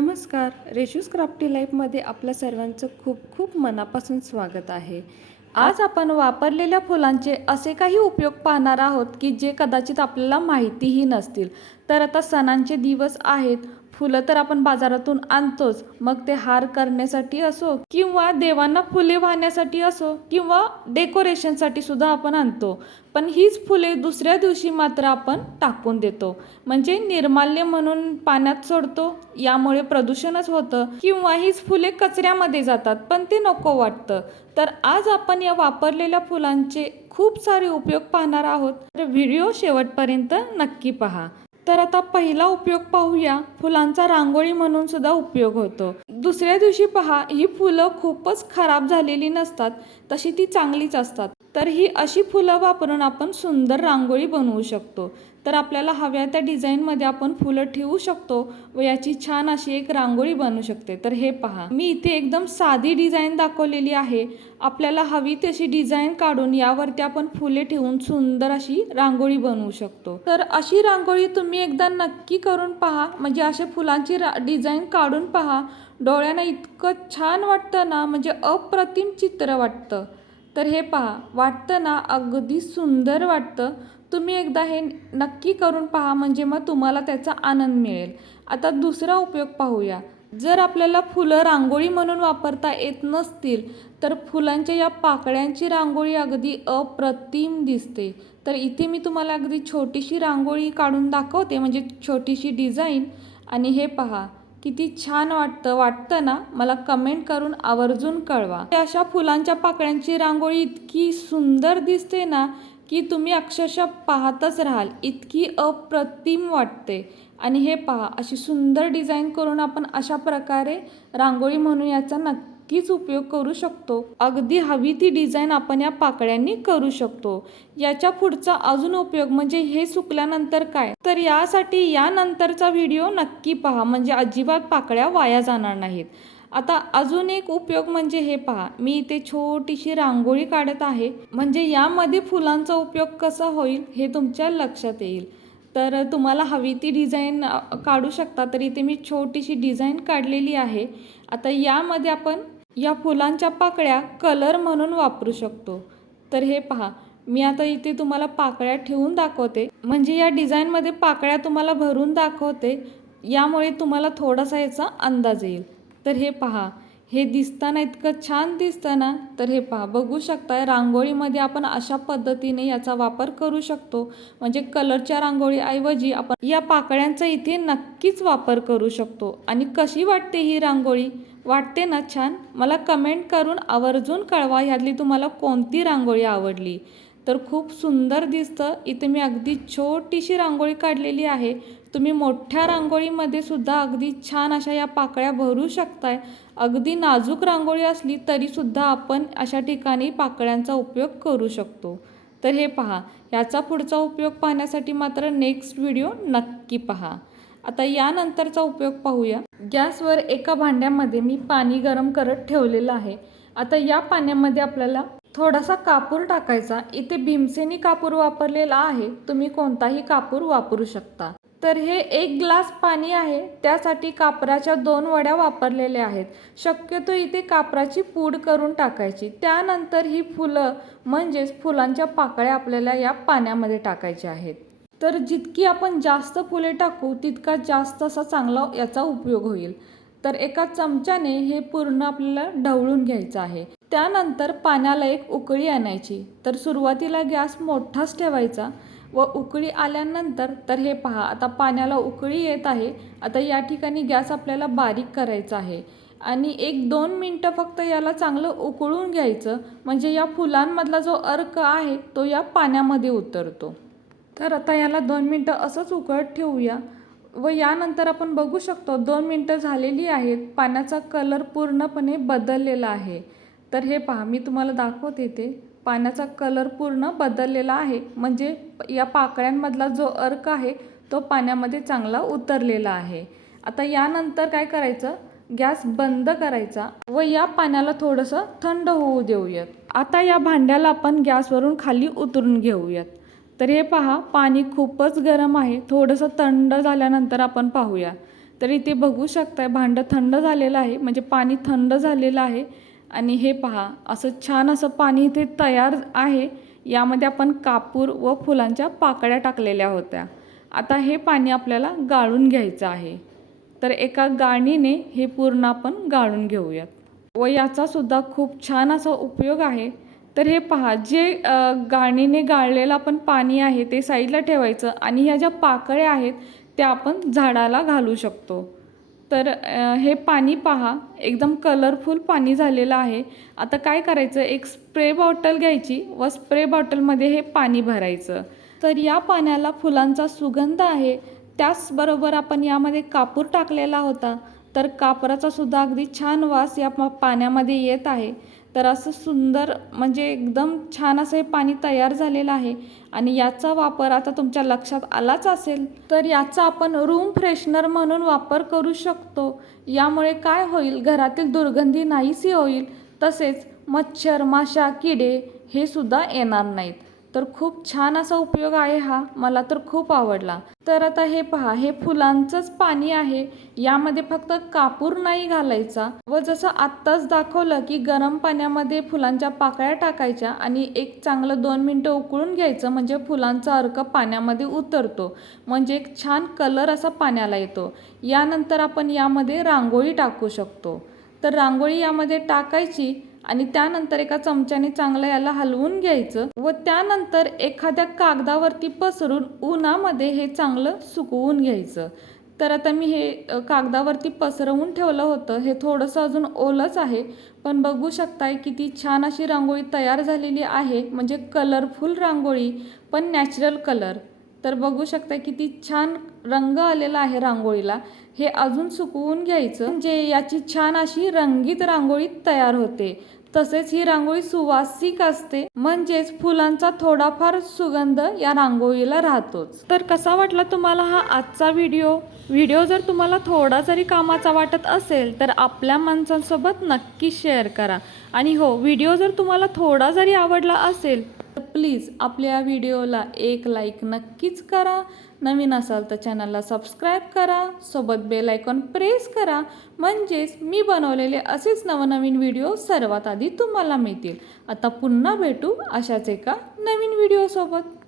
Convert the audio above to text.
नमस्कार. रेशूज क्राफ्टी लाईफमध्ये आपल्या सर्वांचं खूप खूप मनापासून स्वागत आहे. आज आपण वापरलेल्या फुलांचे असे काही उपयोग पाहणार आहोत की जे कदाचित आपल्याला माहितीही नसतील. तर आता सणांचे दिवस आहेत. फुलं तर आपण बाजारातून आणतोच. मग ते हार करण्यासाठी असो किंवा देवांना फुले वाहण्यासाठी असो किंवा डेकोरेशनसाठी सुद्धा आपण आणतो. पण हीच फुले दुसऱ्या दिवशी मात्र आपण टाकून देतो. म्हणजे निर्माल्य म्हणून पाण्यात सोडतो यामुळे प्रदूषणच होतं किंवा हीच फुले कचऱ्यामध्ये जातात पण ते नको वाटतं. तर आज आपण या वापरलेल्या फुलांचे खूप सारे उपयोग पाहणार आहोत. तर व्हिडिओ शेवटपर्यंत नक्की पहा. तर आता पहिला उपयोग पाहूया. फुलांचा रांगोळी म्हणून सुद्धा उपयोग होतो. दुसऱ्या दिवशी पहा ही फुलं खूपच खराब झालेली नसतात तशी ती चांगलीच असतात. तर ही अशी फुलं वापरून आपण सुंदर रांगोळी बनवू शकतो. तर आपल्याला हव्या त्या डिझाईनमध्ये आपण फुलं ठेवू शकतो व याची छान अशी एक रांगोळी बनू शकते. तर हे पहा. मी इथे एकदम साधी डिझाईन दाखवलेली आहे. आपल्याला हवी तशी डिझाईन काढून यावरती आपण फुले ठेवून सुंदर अशी रांगोळी बनवू शकतो. तर अशी रांगोळी तुम्ही एकदा नक्की करून पहा. म्हणजे अशा फुलांची रा डिझाईन काढून पहा. डोळ्यांना इतकं छान वाटतं ना म्हणजे अप्रतिम चित्र वाटतं. तर हे पहा. वाटतं ना अगदी सुंदर वाटतं. तुम्ही एकदा हे नक्की करून पहा म्हणजे मग तुम्हाला त्याचा आनंद मिळेल. आता दुसरा उपयोग पाहूया. जर आपल्याला फुलं रांगोळी म्हणून वापरता येत नसतील तर फुलांच्या या पाकळ्यांची रांगोळी अगदी अप्रतिम दिसते. तर इथे मी तुम्हाला अगदी छोटीशी रांगोळी काढून दाखवते म्हणजे छोटीशी डिझाईन. आणि हे पहा किती छान वाटतं वाटतं ना? मला कमेंट करून आवर्जून कळवा. अशा फुलांच्या पाकळ्यांची रांगोळी इतकी सुंदर दिसते ना की तुम्ही अक्षरशः पाहतच राहाल. इतकी अप्रतिम वाटते. आणि हे पहा अशी सुंदर डिझाईन करून आपण अशा प्रकारे रांगोळी म्हणून याचा नक्कीच उपयोग करू शकतो. अगदी हवी ती डिझाईन आपण या पाकळ्यांनी करू शकतो. याच्या पुढचा अजून उपयोग म्हणजे हे सुकल्यानंतर काय? तर यासाठी यानंतरचा व्हिडिओ नक्की पहा. म्हणजे अजिबात पाकळ्या वाया जाणार नाहीत. आता अजून एक उपयोग म्हणजे हे पहा. मी इथे छोटीशी रांगोळी काढत आहे. म्हणजे यामध्ये फुलांचा उपयोग कसा होईल हे तुमच्या लक्षात येईल. तर तुम्हाला हवी ती डिझाईन काढू शकता. तर इथे मी छोटीशी डिझाईन काढलेली आहे. आता यामध्ये आपण या फुलांच्या पाकळ्या कलर म्हणून वापरू शकतो. तर हे पहा. मी आता इथे तुम्हाला पाकळ्या ठेवून दाखवते. म्हणजे या डिझाईनमध्ये पाकळ्या तुम्हाला भरून दाखवते. यामुळे तुम्हाला थोडासा याचा अंदाज येईल. तर हे पहा. हे दिसताना इतकं छान दिसतं ना? तर हे पहा. बघू शकताय रांगोळीमध्ये आपण अशा पद्धतीने याचा वापर करू शकतो. म्हणजे कलरच्या रांगोळीऐवजी आपण या पाकळ्यांचा इथे नक्कीच वापर करू शकतो. आणि कशी वाटते ही रांगोळी? वाटते ना छान? मला कमेंट करून आवर्जून कळवा ह्यातली तुम्हाला कोणती रांगोळी आवडली. तर खूप सुंदर दिसतं. इथे मी अगदी छोटीशी रांगोळी काढलेली आहे. तुम्ही मोठ्या रांगोळीमध्ये सुद्धा अगदी छान अशा या पाकळ्या भरू शकताय. अगदी नाजूक रांगोळी असली तरीसुद्धा आपण अशा ठिकाणी पाकळ्यांचा उपयोग करू शकतो. तर हे पहा याचा पुढचा उपयोग पाहण्यासाठी मात्र नेक्स्ट व्हिडिओ नक्की पहा. आता यानंतरचा उपयोग पाहूया. गॅसवर एका भांड्यामध्ये मी पाणी गरम करत ठेवलेलं आहे. आता या पाण्यामध्ये आपल्याला थोडासा कापूर टाकायचा. इथे भीमसेनी कापूर वापरलेला आहे. तुम्ही कोणताही कापूर वापरू शकता. तर हे एक ग्लास पाणी आहे त्यासाठी कापराच्या दोन वड्या वापरलेल्या आहेत. शक्यतो इथे कापराची पूड करून टाकायची. त्यानंतर ही फुलं म्हणजेच फुलांच्या पाकळ्या आपल्याला या पाण्यामध्ये टाकायच्या आहेत. तर जितकी आपण जास्त फुले टाकू तितका जास्त असा चांगला याचा उपयोग होईल. तर एका चमच्याने हे पूर्ण आपल्याला ढवळून घ्यायचं आहे. त्यानंतर पाण्याला एक उकळी आणायची. तर सुरुवातीला गॅस मोठाच ठेवायचा. व उकळी आल्यानंतर तर हे पहा आता पाण्याला उकळी येत आहे. आता या ठिकाणी गॅस आपल्याला बारीक करायचा आहे. आणि एक दोन मिनटं फक्त याला चांगलं उकळून घ्यायचं. म्हणजे या फुलांमधला जो अर्क आहे तो या पाण्यामध्ये उतरतो. तर आता याला दोन मिनटं असंच उकळत ठेवूया. व यानंतर आपण बघू शकतो दोन मिनटं झालेली आहेत. पाण्याचा कलर पूर्णपणे बदललेला आहे. तर हे पहा मी तुम्हाला दाखवते ते. पाण्याचा कलर पूर्ण बदललेला आहे. म्हणजे या पाकळ्यांमधला जो अर्क आहे तो पाण्यामध्ये चांगला उतरलेला आहे. आता यानंतर काय करायचं? गॅस बंद करायचा व या पाण्याला थोडंसं थंड होऊ देऊयात. आता या भांड्याला आपण गॅसवरून खाली उतरून घेऊयात. तर हे पहा पाणी खूपच गरम आहे. थोडंसं थंड झाल्यानंतर आपण पाहूया. तर इथे बघू शकताय भांडं थंड झालेलं आहे. म्हणजे पाणी थंड झालेलं आहे. आणि हे पहा असं छान असं पाणी इथे तयार आहे. यामध्ये आपण कापूर व फुलांच्या पाकळ्या टाकलेल्या होत्या. आता हे पाणी आपल्याला गाळून घ्यायचं आहे. तर एका गाणीने हे पूर्ण आपण गाळून घेऊयात. व याचासुद्धा खूप छान असा उपयोग आहे. तर हे पहा जे गाणीने गाळलेलं आपण पाणी आहे ते साईडला ठेवायचं आणि ह्या ज्या पाकळ्या आहेत त्या आपण झाडाला घालू शकतो. तर हे पाणी पहा. एकदम कलरफुल पाणी झालेलं आहे. आता काय करायचं? एक स्प्रे बॉटल घ्यायची व स्प्रे बॉटलमध्ये हे पाणी भरायचं. तर या पाण्याला फुलांचा सुगंध आहे. त्याचबरोबर आपण यामध्ये कापूर टाकलेला होता. तर कापराचा सुद्धा अगदी छान वास या पाण्यामध्ये येत आहे. तर असं सुंदर म्हणजे एकदम छान असं हे पाणी तयार झालेलं आहे. आणि याचा वापर आता तुमच्या लक्षात आलाच असेल तर याचा आपण रूम फ्रेशनर म्हणून वापर करू शकतो. यामुळे काय होईल घरातील दुर्गंधी नाहीशी होईल. तसेच मच्छर माशा किडे हे सुद्धा येणार नाहीत. तर खूप छान असा उपयोग आहे हा. मला तर खूप आवडला. तर आता हे पहा हे फुलांचंच पाणी आहे. यामध्ये फक्त कापूर नाही घालायचा व जसं आत्ताच दाखवलं की गरम पाण्यामध्ये फुलांच्या पाकळ्या टाकायच्या आणि एक चांगलं दोन मिनटं उकळून घ्यायचं म्हणजे फुलांचा अर्क पाण्यामध्ये उतरतो. म्हणजे एक छान कलर असा पाण्याला येतो. यानंतर आपण यामध्ये रांगोळी टाकू शकतो. तर रांगोळी यामध्ये टाकायची आणि त्यानंतर एका चमच्याने चांगलं याला हलवून घ्यायचं व त्यानंतर एखाद्या कागदावरती पसरून उन्हामध्ये हे चांगलं सुकवून घ्यायचं. तर आता मी हे कागदावरती पसरवून ठेवलं होतं. हे थोडंसं अजून ओलंच आहे. पण बघू शकताय किती छान अशी रांगोळी तयार झालेली आहे. म्हणजे कलरफुल रांगोळी पण नॅचरल कलर तर बघू शकता किती छान रंग आलेला आहे रांगोळीला. हे अजून सुकवून घ्यायचं. जे याची छान अशी रंगीत रांगोळी तयार होते. तसेच ही रांगोळी सुवासिक असते. म्हणजेच फुलांचा थोडाफार सुगंध या रांगोळीला राहतोच. तर कसा वाटला तुम्हाला हा आजचा व्हिडिओ? व्हिडिओ जर तुम्हाला थोडा जरी कामाचा वाटत असेल तर आपल्या माणसांसोबत नक्की शेअर करा. आणि हो व्हिडिओ जर तुम्हाला थोडा जरी आवडला असेल तर प्लीज आपल्या व्हिडिओला एक लाईक नक्कीच करा. नवीन असाल तर चॅनलला सबस्क्राईब करा. सोबत बेल आयकॉन प्रेस करा. म्हणजेच मी बनवलेले असेच नवनवीन व्हिडिओ सर्वात आधी तुम्हाला मिळतील. आता पुन्हा भेटू अशाच एका नवीन व्हिडिओसोबत